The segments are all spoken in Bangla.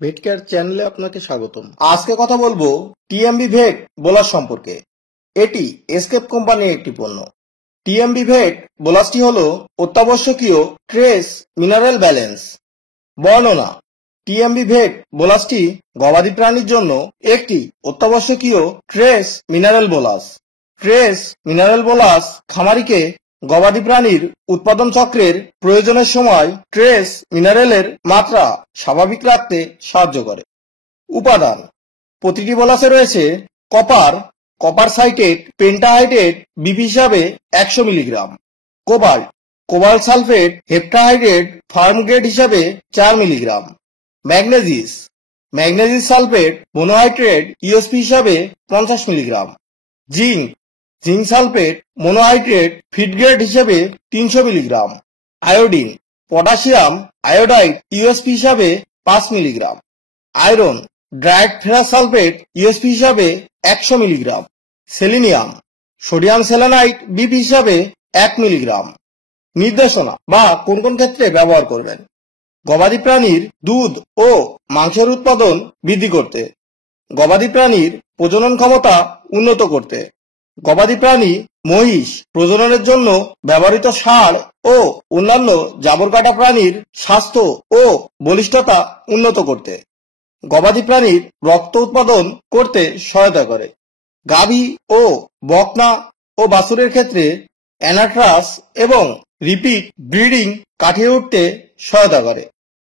ভেটকেয়ার চ্যানেলে আপনাকে স্বাগতম। আজকে কথা বলবো টিএমবি ভেট বোলাস সম্পর্কে। এটি এসকেপ কোম্পানির একটি পণ্য। টিএমবি ভেট বোলাসটি হলো অত্যাবশ্যকীয় ট্রেস মিনারেল ব্যালেন্স। বর্ণনা: টিএমবি ভেট বোলাসটি গবাদি প্রাণীর জন্য একটি অত্যাবশ্যকীয় trace mineral bolus. Trace mineral bolus খামারিকে গবাদি প্রাণীর উৎপাদন চক্রের প্রয়োজনের সময় ট্রেস মিনারেলের মাত্রা স্বাভাবিক রাখতে সাহায্য করে। উপাদান: প্রতিটি বোলাসে রয়েছে কপার সাইটেট পেন্টাহাইড্রেট বিপি হিসাবে 100 milligram, cobalt sulphate heptahydrate farm grade হিসাবে 4 মিলিগ্রাম, ম্যাগনেসিস সালফেট মোনোহাইড্রেট ইউএসপি হিসাবে 50 milligram, zinc sulphate monohydrate feed grade হিসাবে 300 milligram, iodine potassium iodide USP হিসাবে 5 milligram, iron dried ferrous sulphate USP হিসাবে 100 milligram, selenium sodium selenite BP হিসাবে 1 মিলিগ্রাম। নির্দেশনা বা কোন কোন ক্ষেত্রে ব্যবহার করবেন: গবাদি প্রাণীর দুধ ও মাংসের উৎপাদন বৃদ্ধি করতে, গবাদি প্রাণীর প্রজনন ক্ষমতা উন্নত করতে, গবাদি প্রাণী মহিষ প্রজননের জন্য ব্যবহৃত ষাঁড় ও অন্যান্য জাবর কাটা প্রাণীর স্বাস্থ্য ও বলিষ্ঠতা উন্নত করতে, গবাদি প্রাণীর রক্ত উৎপাদন করতে সহায়তা করে, গাভী ও বকনা ও বাছুরের ক্ষেত্রে অ্যানাট্রাস এবং রিপিট ব্রিডিং কাটিয়ে উঠতে সহায়তা করে,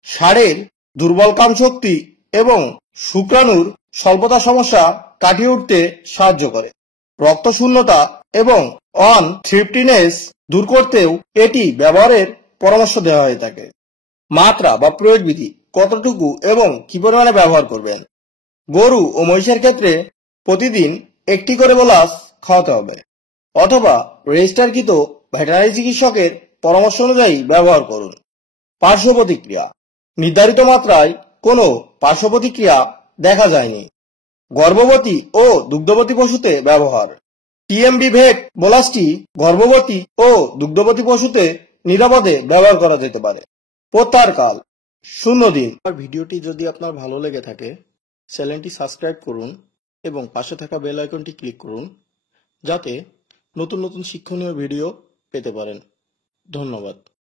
ষাঁড়ের দুর্বল কাম শক্তি এবং শুক্রাণুর স্বল্পতা সমস্যা কাটিয়ে উঠতে সাহায্য করে, রক্ত শূন্যতা এবং অনথ্রিপ্টিনেস দূর করতেও এটি ব্যবহারের পরামর্শ দেওয়া হয়ে থাকে। মাত্রা বা প্রয়োগ বিধি: কতটুকু এবং কি পরিমাণে ব্যবহার করবেন। গরু ও মহিষের ক্ষেত্রে প্রতিদিন একটি করে বোলাস খাওয়াতে হবে, অথবা রেজিস্টারকৃত ভেটেরিনারি চিকিৎসকের পরামর্শ অনুযায়ী ব্যবহার করুন। পার্শ্ব প্রতিক্রিয়া: নির্ধারিত মাত্রায় কোনো পার্শ্ব প্রতিক্রিয়া দেখা যায়নি। গর্ভবতী ও দুগ্ধবতী পশুতে ব্যবহার: টিএমবি ভেট বোলাসটি গর্ভবতী ও দুগ্ধবতী পশুতে নিরাপদে ব্যবহার করা যেতে পারে। প্রত্যাহারকাল 0 দিন। ভিডিওটি যদি আপনার ভালো লেগে থাকে চ্যানেলটি সাবস্ক্রাইব করুন এবং পাশে থাকা বেল আইকনটি ক্লিক করুন, যাতে নতুন নতুন শিক্ষণীয় ভিডিও পেতে পারেন। ধন্যবাদ।